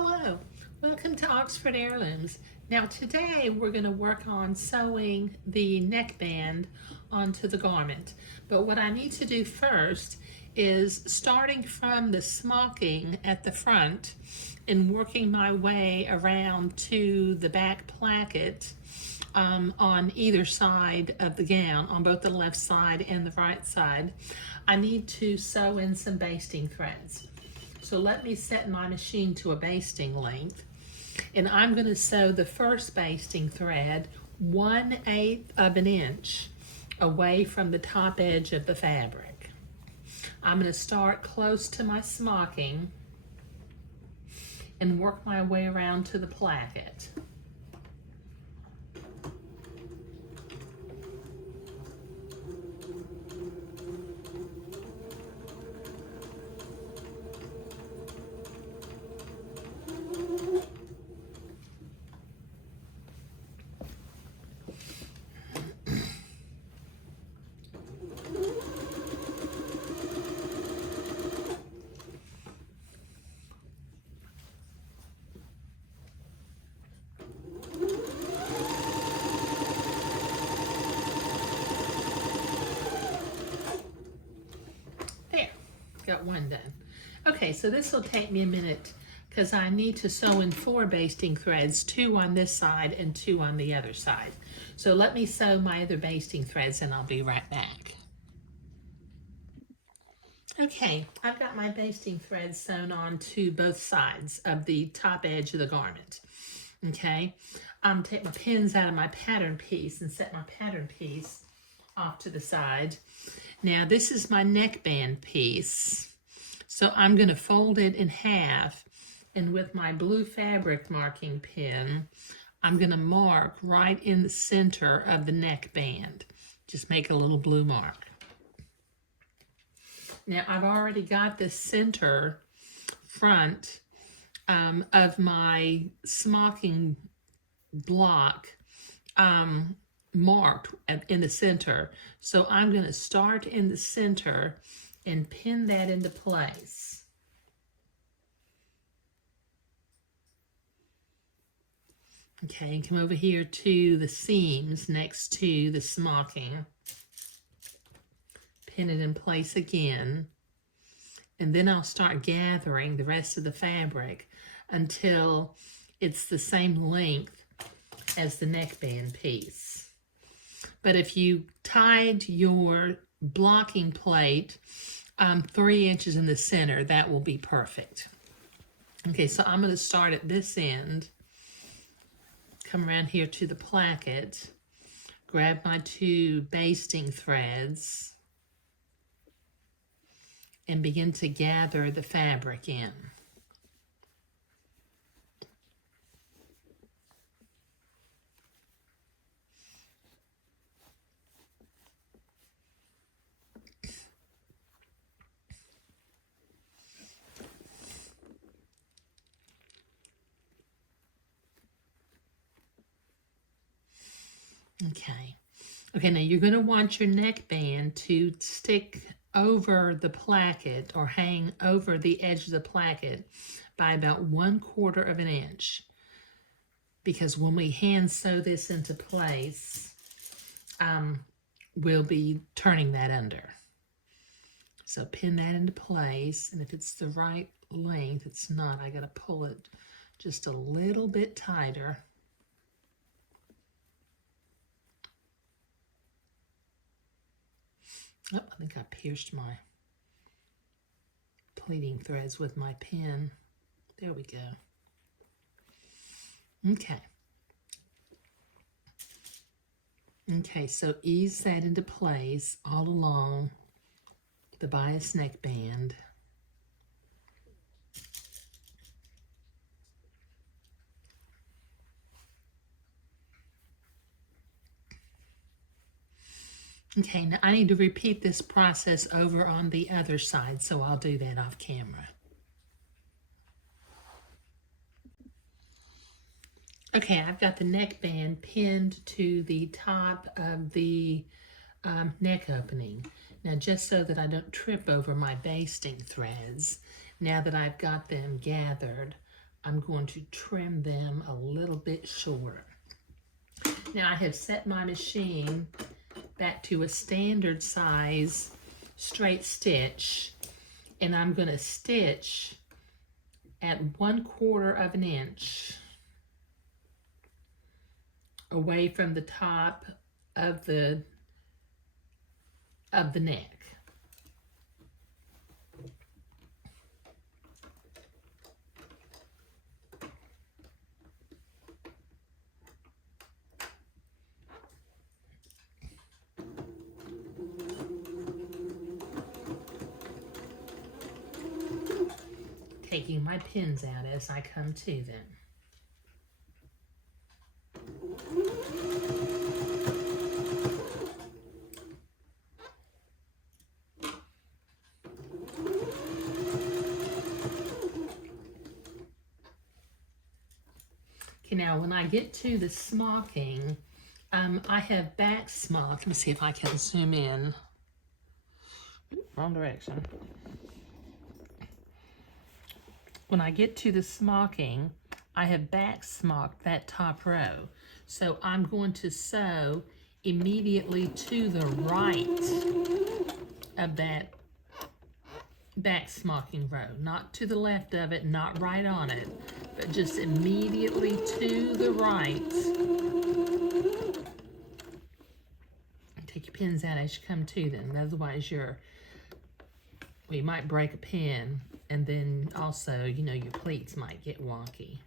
Hello, welcome to Oxford Heirlooms. Now today we're going to work on sewing the neckband onto the garment. But what I need to do first is starting from the smocking at the front and working my way around to the back placket on either side of the gown, on both the left side and the right side. I need to sew in some basting threads. So let me set my machine to a basting length, and I'm going to sew the first basting thread 1/8 of an inch away from the top edge of the fabric. I'm going to start close to my smocking and work my way around to the placket. Got one done. Okay, so this will take me a minute because I need to sew in 4 basting threads, 2 on this side and 2 on the other side. So let me sew my other basting threads and I'll be right back. Okay, I've got my basting threads sewn on to both sides of the top edge of the garment. Okay, take my pins out of my pattern piece and set my pattern piece off to the side. Now this is my neckband piece, so I'm going to fold it in half, and with my blue fabric marking pin, I'm going to mark right in the center of the neckband. Just make a little blue mark. Now I've already got the center front of my smocking block marked in the center. So I'm going to start in the center and pin that into place. Okay, come over here to the seams next to the smocking. Pin it in place again. And then I'll start gathering the rest of the fabric until it's the same length as the neckband piece. But if you tied your blocking plate 3 inches in the center, that will be perfect. Okay, so I'm going to start at this end, come around here to the placket, grab my 2 basting threads, and begin to gather the fabric in. Okay, now you're going to want your neckband to stick over the placket or hang over the edge of the placket by about 1/4 of an inch. Because when we hand sew this into place, we'll be turning that under. So pin that into place, and if it's the right length, it's not, I got to pull it just a little bit tighter. Oh, I think I pierced my pleating threads with my pin. There we go. Okay. Okay, so ease that into place all along the bias neckband. Okay, now I need to repeat this process over on the other side, so I'll do that off camera. Okay, I've got the neckband pinned to the top of the neck opening. Now, just so that I don't trip over my basting threads, now that I've got them gathered, I'm going to trim them a little bit shorter. Now I have set my machine back to a standard size straight stitch, and I'm going to stitch at 1/4 of an inch away from the top of the neck. Taking my pins out as I come to them. Okay, now when I get to the smocking, I have back smocked. Let me see if I can zoom in. Wrong direction. When I get to the smocking, I have back smocked that top row. So I'm going to sew immediately to the right of that back smocking row. Not to the left of it, not right on it, but just immediately to the right. Take your pins out as you come to them. Otherwise you might break a pin, and then also, you know, your pleats might get wonky.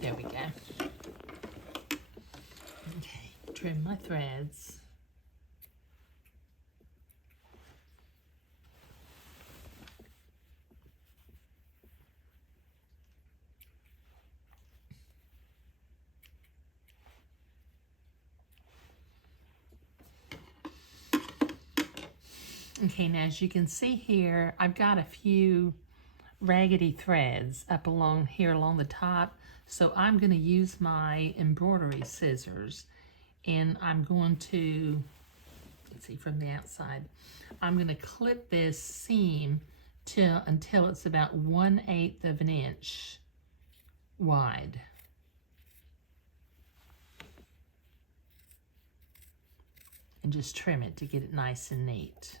There we go. Okay, trim my threads. Okay, now as you can see here, I've got a few raggedy threads up along here along the top, so I'm going to use my embroidery scissors, and I'm going to, let's see, from the outside, I'm going to clip this seam until it's about 1/8 of an inch wide. And just trim it to get it nice and neat.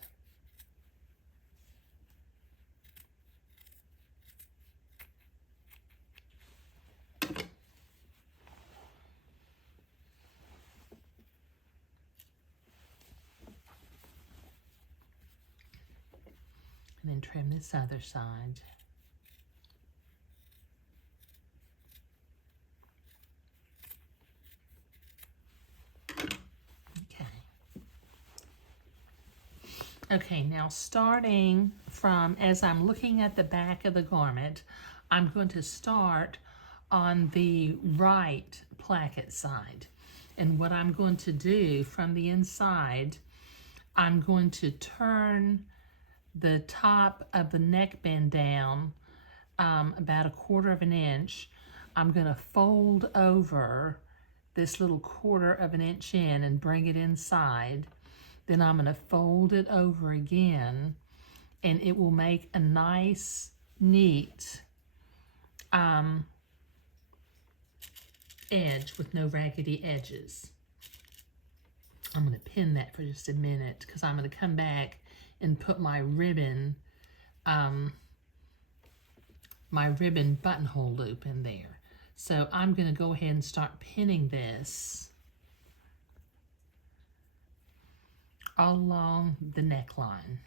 And then trim this other side. Okay, now starting from, as I'm looking at the back of the garment, I'm going to start on the right placket side. And what I'm going to do from the inside, I'm going to turn the top of the neckband down about 1/4 of an inch. I'm going to fold over this little 1/4 of an inch in and bring it inside. Then I'm going to fold it over again, and it will make a nice, neat edge with no raggedy edges. I'm going to pin that for just a minute because I'm going to come back and put my ribbon buttonhole loop in there. So I'm going to go ahead and start pinning this all along the neckline.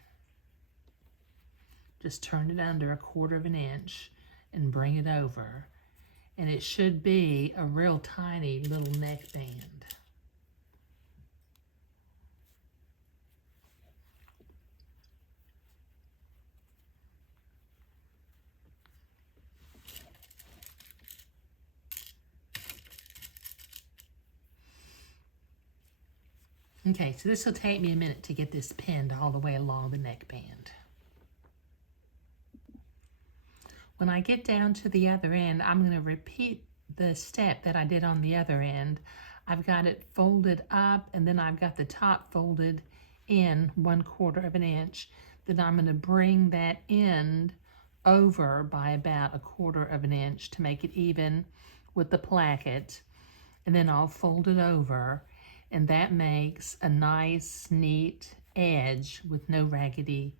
Just turn it under 1/4 inch and bring it over. And it should be a real tiny little neckband. Okay, so this will take me a minute to get this pinned all the way along the neckband. When I get down to the other end, I'm going to repeat the step that I did on the other end. I've got it folded up, and then I've got the top folded in 1/4 inch. Then I'm going to bring that end over by about 1/4 inch to make it even with the placket. And then I'll fold it over, and that makes a nice, neat edge with no raggedy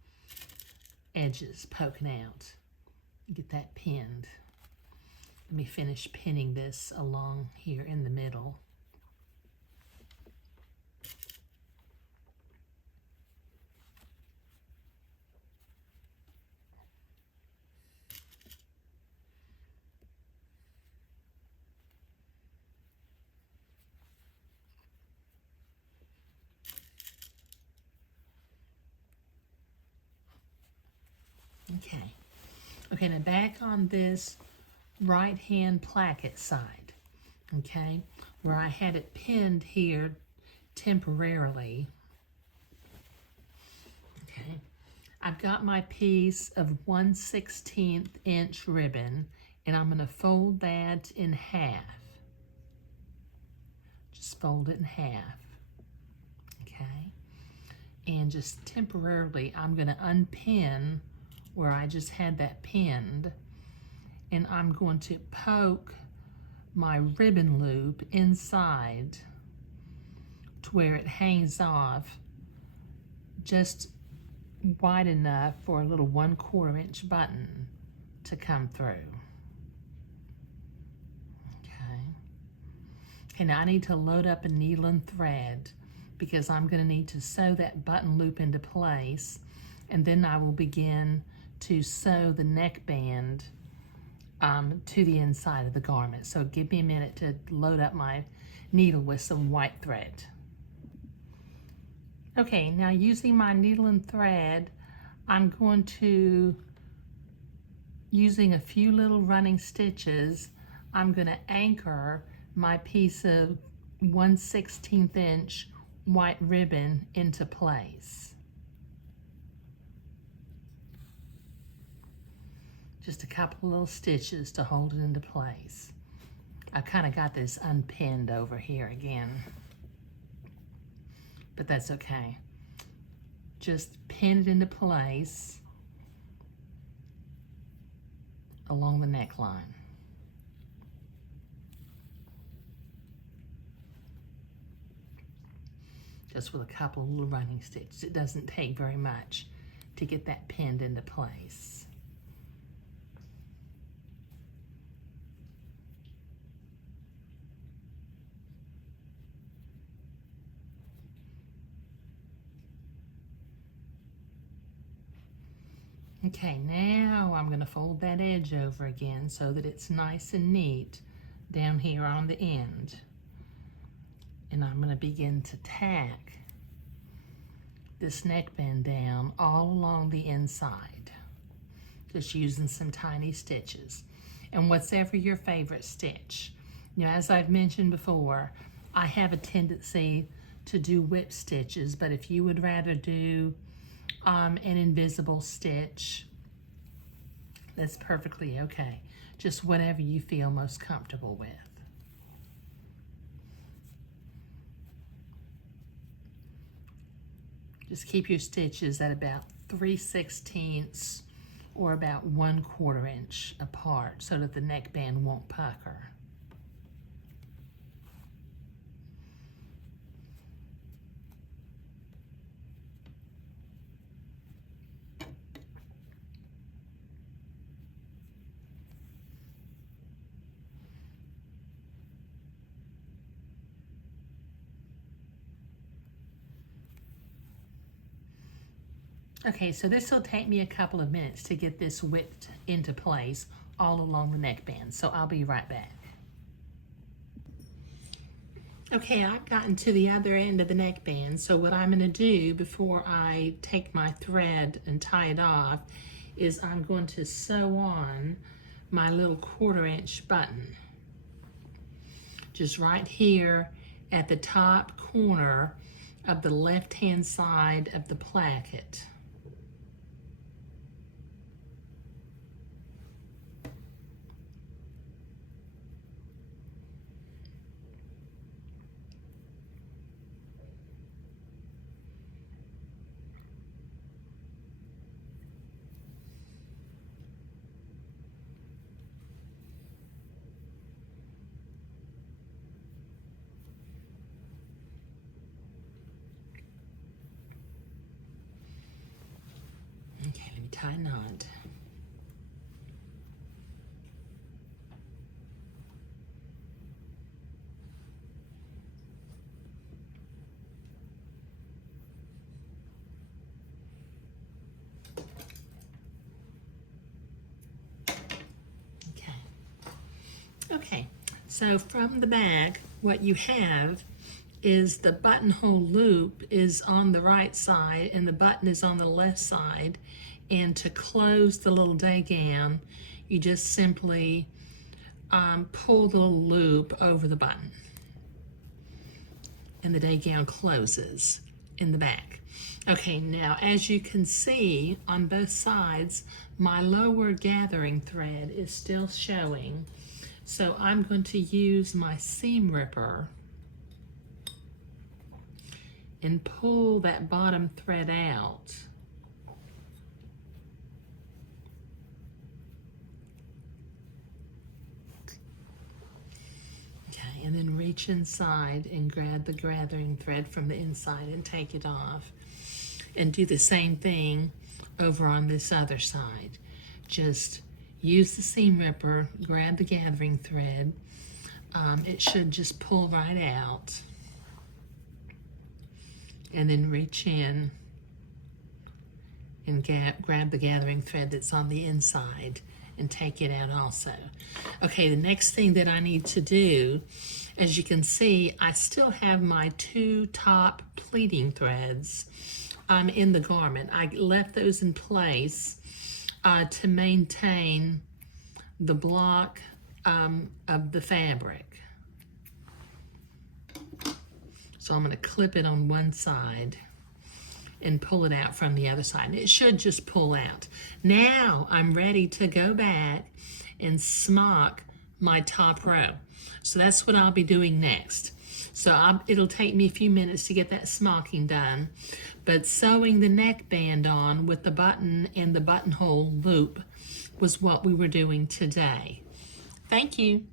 edges poking out. Get that pinned. Let me finish pinning this along here in the middle. Okay. Okay, now back on this right hand placket side, okay, where I had it pinned here temporarily. Okay, I've got my piece of 1/16 inch ribbon, and I'm going to fold that in half. Just fold it in half, okay, and just temporarily I'm going to unpin where I just had that pinned, and I'm going to poke my ribbon loop inside to where it hangs off just wide enough for a little 1/4 inch button to come through. Okay, now I need to load up a needle and thread because I'm going to need to sew that button loop into place, and then I will begin to sew the neckband to the inside of the garment. So give me a minute to load up my needle with some white thread. Okay, now using my needle and thread, I'm going to, using a few little running stitches, I'm going to anchor my piece of 1/16 inch white ribbon into place. Just a couple of little stitches to hold it into place. I've kind of got this unpinned over here again, but that's okay. Just pin it into place along the neckline. Just with a couple of little running stitches. It doesn't take very much to get that pinned into place. Okay, now I'm going to fold that edge over again so that it's nice and neat down here on the end. And I'm going to begin to tack this neckband down all along the inside, just using some tiny stitches. And whatever your favorite stitch. You know, as I've mentioned before, I have a tendency to do whip stitches, but if you would rather do an invisible stitch, that's perfectly okay. Just whatever you feel most comfortable with. Just keep your stitches at about 3/16 or about 1/4 inch apart so that the neckband won't pucker. Okay, so this will take me a couple of minutes to get this whipped into place all along the neckband, so I'll be right back. Okay, I've gotten to the other end of the neckband, so what I'm going to do before I take my thread and tie it off is I'm going to sew on my little 1/4 inch button. Just right here at the top corner of the left-hand side of the placket. Okay, let me tie a knot. Okay, so from the back, what you have is the buttonhole loop is on the right side and the button is on the left side. And to close the little day gown, you just simply pull the little loop over the button. And the day gown closes in the back. Okay, now as you can see on both sides, my lower gathering thread is still showing. So I'm going to use my seam ripper and pull that bottom thread out. Okay, and then reach inside and grab the gathering thread from the inside and take it off. And do the same thing over on this other side. Just use the seam ripper, grab the gathering thread. It should just pull right out. And then reach in and grab the gathering thread that's on the inside and take it out also. Okay, the next thing that I need to do, as you can see, I still have my 2 top pleating threads in the garment. I left those in place to maintain the block of the fabric. So I'm going to clip it on one side and pull it out from the other side. And it should just pull out. Now I'm ready to go back and smock my top row. So that's what I'll be doing next. So it'll take me a few minutes to get that smocking done. But sewing the neckband on with the button and the buttonhole loop was what we were doing today. Thank you.